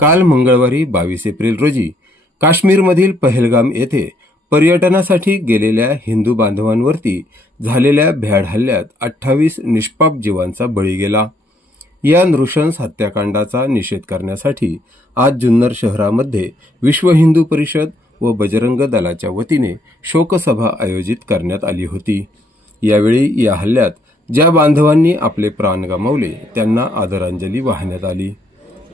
काल मंगळवारी बावीस एप्रिल रोजी काश्मीरमधील पहलगाम येथे पर्यटनासाठी गेलेल्या हिंदू बांधवांवरती झालेल्या भ्याड हल्ल्यात अठ्ठावीस निष्पाप जीवांचा बळी गेला. या नृशंस हत्याकांडाचा निषेध करण्यासाठी आज जुन्नर शहरामध्ये विश्व हिंदू परिषद व बजरंग दलाच्या वतीने शोकसभा आयोजित करण्यात आली होती. यावेळी या हल्ल्यात ज्या बांधवांनी आपले प्राण गमावले त्यांना आदरांजली वाहण्यात आली.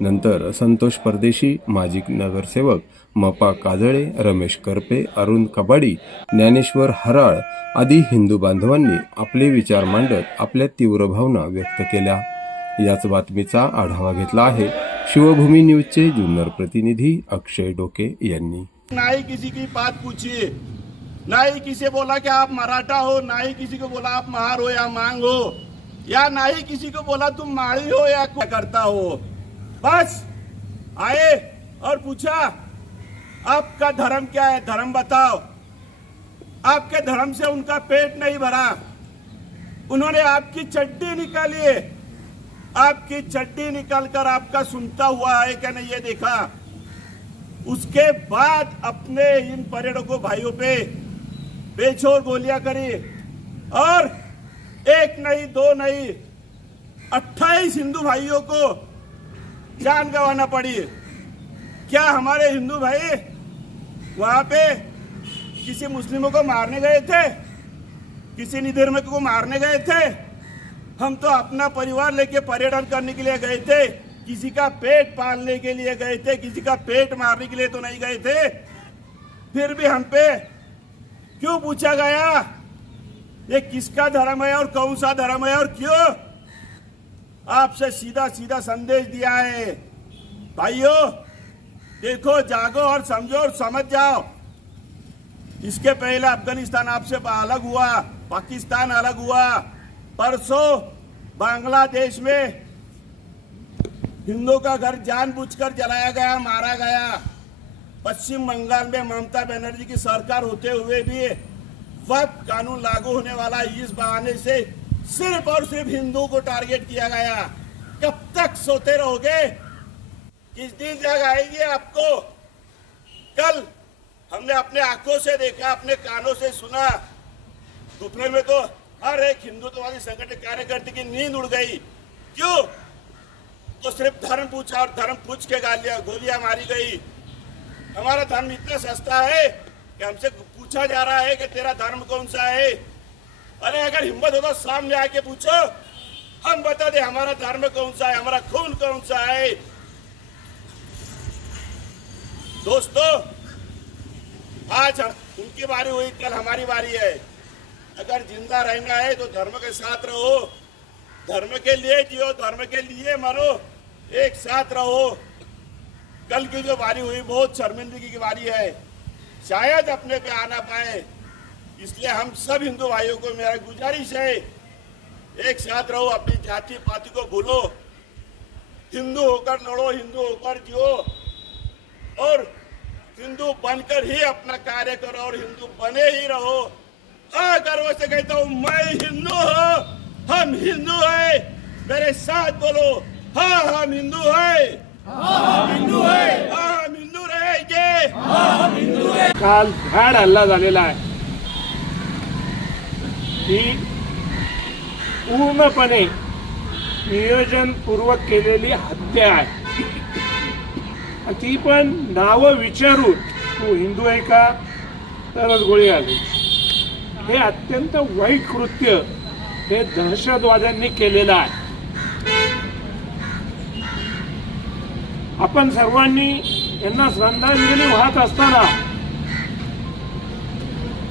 नंतर संतोष परदेशी माजी नगरसेवक मपा काजळे रमेश करपे अरुण कबाडी ज्ञानेश्वर हराळ आदी हिंदू बांधवांनी आपले विचार मांडत आपल्या तीव्र भावना व्यक्त केल्या. याच बातमीचा आढावा घेतला आहे शिवभूमी न्यूजचे जुन्नर प्रतिनिधी अक्षय डोके यांनी. नाही किसी की बात पूछिए। ना ही किसी बोला कि आप मराठा हो ना ही किसी को बोला आप महार हो या मांग हो। या ना ही किसी को बोला तुम माड़ी हो या क्या करता हो। बस, आए और पूछा, आपका धर्म क्या है? धर्म बताओ। आपके धर्म से उनका पेट नहीं भरा। उन्होंने आपकी चड्डी निकाली है। आपकी चड्डी निकालकर आपका सुनता हुआ है क्या नहीं ये देखा? उसके बाद अपने इन पर्यटकों भाइयों पे बेछोर गोलियाँ करी और एक नहीं, दो नहीं, अट्ठाईस हिंदू भाइयों को जान गंवाना पड़ी। क्या हमारे हिंदू भाई वहाँ पे किसी मुस्लिमों को मारने गए थे? किसी निधर्म को मारने गए थे? हम तो अपना परिवार लेके पर्यटन करने के लिए गए थे। किसी का पेट पालने के लिए गए थे, किसी का पेट मारने के लिए तो नहीं गए थे। फिर भी हम पे क्यों पूछा गया? ये किसका धर्म है और कौन सा धर्म है और क्यों? आपसे सीधा सीधा संदेश दिया है। भाइयों, देखो, जागो और समझो और समझ जाओ। इसके पहले अफ़गानिस्तान आपसे अलग हुआ, पाकिस्तान अलग हुआ। परसों बांग्लादेश में हिंदुओं का घर जानबूझकर जलाया गया, मारा गया। पश्चिम बंगाल में ममता बनर्जी की सरकार होते हुए भी वक्त कानून लागू होने वाला इस बहाने से सिर्फ़ और सिर्फ़ हिंदुओं को टारगेट किया गया। कब तक सोते रहोगे? किस दिन जग आएगी आपको? कल। हमने अपने आँखों से देखा, अपने कानों से सुना। दोपहर में तो हर एक हिंदुत्ववादी संगठन कार्यकर्ता की नींद उड़ गई। क्यों? तो सिर्फ़ धर्म पूछा और धर्म पूछ के गालियाँ, गोलियाँ मारी गई। हमारा धर्म इतना सस्ता है कि हमसे पूछा जा रहा है कि तेरा धर्म कौन सा है? अरे अगर हिम्मत हो तो सामने आके पूछो। हम बता दे, हमारा धर्म कौन सा है? हमारा खून कौन सा है? दोस्तों, आज उनकी बारी हुई, कल हमारी बारी है। अगर ज़िंदा रहना है तो धर्म के साथ रहो। धर्म के लिए जियो, धर्म के लिए मरो। एक साथ रहो। कल की जो बारी हुई, बहुत शर्मिंदगी की बारी है। शायद अपने पे आना पाए। इसलिए हम सब हिंदू भाइयों को मेरा गुजारिश है एक साथ रहो अपनी जाति पाति को भूलो हिंदू होकर लड़ो हिंदू होकर जियो और हिंदू बनकर ही अपना कार्य करो और हिंदू बने ही रहो। हाँ गर्व से कहता हूँ मैं हिंदू हूँ हम हिंदू है मेरे साथ बोलो हाँ हम हिंदू है। हाँ हिंदू है। हाँ हम हिंदू रहेंगे। काल भ्याड हल्ला झालेला आहे. ही पूर्णपणे नियोजनपूर्वक केलेली हत्या आहे. ती पण नावं विचारून तू हिंदू आहे का? तरच गोळी आली. हे अत्यंत वाईट कृत्य हे दहशतवाद्यांनी केलेलं आहे. आपण सर्वांनी यांना श्रद्धांजली वाहत असताना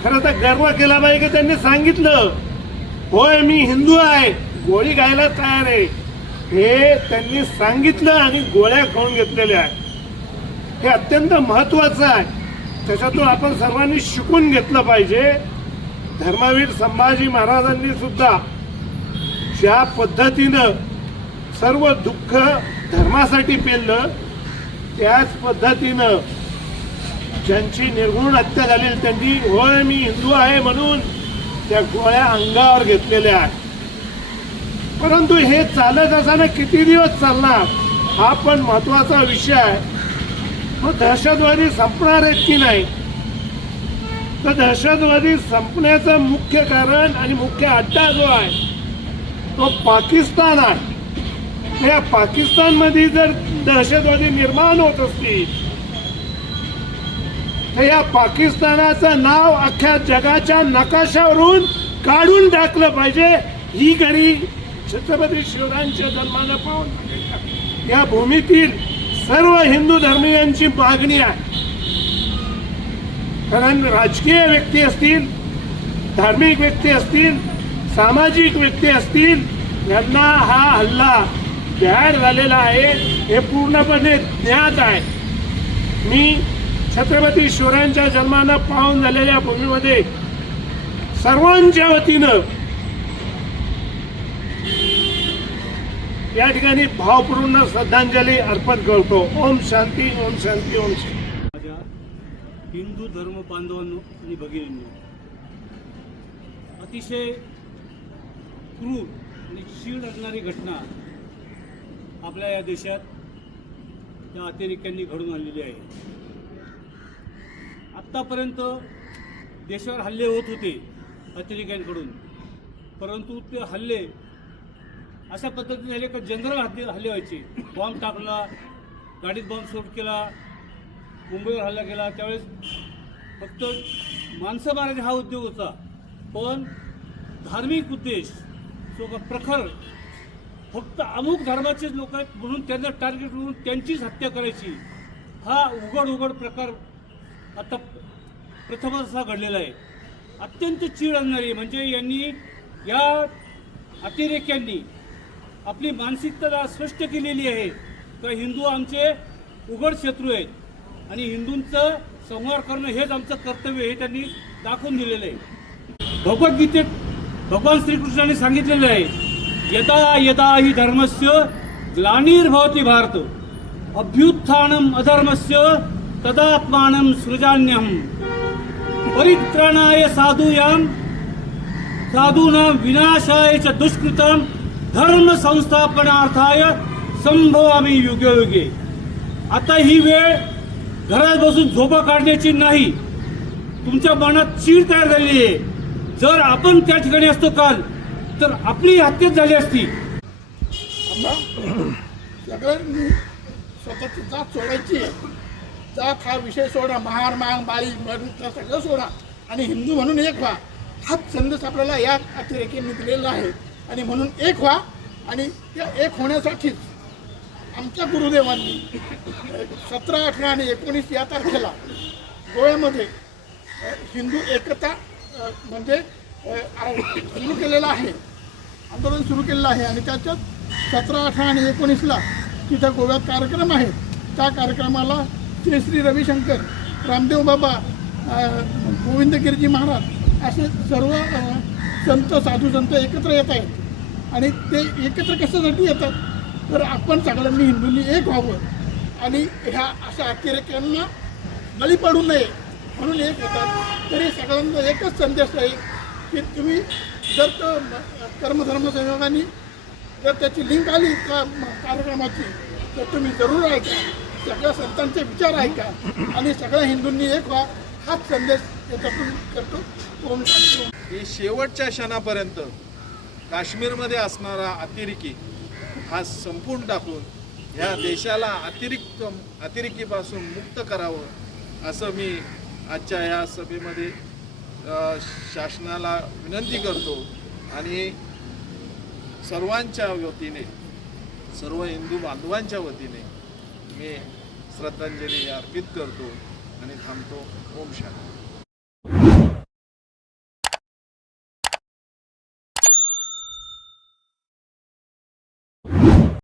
खरं तर गर्व केला पाहिजे की त्यांनी सांगितलं. होय मी हिंदू आहे. गोळी घ्यायला तयार आहे. हे त्यांनी सांगितलं आणि गोळ्या खाऊन घेतलेल्या आहे हे अत्यंत महत्वाचं आहे. त्याच्यातून आपण सर्वांनी शिकून घेतलं पाहिजे. धर्मवीर संभाजी महाराजांनी सुद्धा ज्या पद्धतीनं सर्व दुःख धर्मासाठी पेललं त्याच पद्धतीनं ज्यांची निर्गुण हत्या झाली त्यांनी होय मी हिंदू आहे म्हणून त्या गोळ्या अंगावर घेतलेल्या आहेत. परंतु हे चालत असताना किती दिवस चालणार? हा पण महत्त्वाचा विषय आहे. मग दहशतवादी संपणार आहेत की नाही? तर दहशतवादी संपण्याचं मुख्य कारण आणि मुख्य अड्डा जो आहे तो पाकिस्तान आहे. या पाकिस्तानमध्ये जर दहशतवादी निर्माण होत असतील तर या पाकिस्तानाचं नाव अख्ख्या जगाच्या नकाशावरून काढून टाकलं पाहिजे. ही घडी छत्रपती शिवरायांच्या जन्मानं पाहून या भूमीतील सर्व हिंदू धर्मीयांची मागणी आहे. कारण राजकीय व्यक्ती असतील धार्मिक व्यक्ती असतील सामाजिक व्यक्ती असतील यांना हा हल्ला बॅड झालेला आहे हे पूर्णपणे ज्ञात आहे. मी छत्रपती शिवरायांच्या जन्मानं पाहून झालेल्या भूमीमध्ये सर्वांच्या वतीनं या ठिकाणी भावपूर्ण श्रद्धांजली अर्पण करतो. ओम शांती ओम शांती ओम शांती. माझ्या हिंदू धर्म बांधवांनो आणि भगिनींनो अतिशय क्रूर आणि चीड असणारी घटना आपल्या या देशात त्या अतिरेक्यांनी घडून आणलेली आहे. आत्तापर्यंत देशावर हल्ले होत होते अतिरेक्यांकडून परंतु ते हल्ले अशा पद्धतीने झाले का जनरल हल्ले हल्ले व्हायचे. बॉम्ब टाकला गाडीत बॉम्ब स्फोट केला मुंबईवर हल्ला केला. त्यावेळेस फक्त माणसं मारायचा हा उद्योग होता. पण धार्मिक उद्देश तो का प्रखर फक्त अमुक धर्माचेच लोक आहेत म्हणून त्यांना टार्गेट करून त्यांचीच हत्या करायची. हा उघड उघड प्रकार आता प्रथमच असा घडलेला आहे. अत्यंत चीड आणणारी म्हणजे यांनी या अतिरेक्यांनी आपली मानसिकता स्पष्ट केलेली आहे. का हिंदू आमचे उघड शत्रू आहेत. आणि हिंदूंचं संहार करणं हेच आमचं कर्तव्य हे त्यांनी दाखवून दिलेलं आहे. भगवद्गीतेत भगवान श्रीकृष्णाने सांगितलेलं आहे यदा यदा ही धर्मस्य ग्लानिर्भवती भारत अभ्युत्थानम अधर्मस्य तदात्मानं सृजान्यहम। परित्राणाय साधूयाम। साधूनां विनाशाय च दुष्कृतम। धर्म संस्थापनार्थाय संभवामी युगे युगे। आता ही वेळ घरात बसून झोपा काढण्याची नाही। तुमच्या मनात चीड तयार झालेली आहे। जर आपण त्या ठिकाणी असतो काल तर आपली हत्याच झाली असती। सगळ्यांनी स्वतःची जात सोडायची जात हा विषय सोडा महार मांग बाळी मरण सगळं सोडा. आणि हिंदू म्हणून एक व्हा. हाच संदेश आपल्याला या अतिरेकीने दिलेला आहे. आणि म्हणून एक व्हा आणि त्या एक होण्यासाठीच आमच्या गुरुदेवांनी सतरा अठरा आणि एकोणीस या तारखेला गोव्यामध्ये हिंदू एकता म्हणजे सुरू केलेलं आहे. आंदोलन सुरू केलेलं आहे. आणि त्याच्यात सतरा अठरा आणि एकोणीसला तिथं गोव्यात कार्यक्रम आहे त्या कार्यक्रमाला श्री श्री रविशंकर रामदेव बाबा गोविंद गिरजी महाराज असे सर्व संत साधू संत एकत्र येत आहेत. आणि ते एकत्र कशासाठी येतात? तर आपण सगळ्यांनी हिंदूंनी एक व्हावं. आणि ह्या अशा अतिरेक्यांना बळी पडू नये म्हणून एक होतात तरी सगळ्यांना एकच संदेश आहे की तुम्ही जर तो कर्मधर्म संयोगाने जर त्याची लिंक आली त्या कार्यक्रमाची तर तुम्ही जरूर ऐका. सगळ्या संतांचे विचार ऐका. आणि सगळ्या हिंदूंनी एक व्हा. हाच संदेश याच्यातून करतो. ओम शांती. शेवटच्या क्षणापर्यंत काश्मीरमध्ये असणारा अतिरेकी हा संपून टाकून ह्या देशाला अतिरिक्त अतिरेकीपासून मुक्त करावं असं मी आजच्या ह्या सभेमध्ये शासनाला विनंती करतो. आणि सर्वांच्या वतीने सर्व हिंदू बांधवांच्या वतीने मी श्रद्धांजली अर्पित करतो आणि थांबतो. ओम शांती.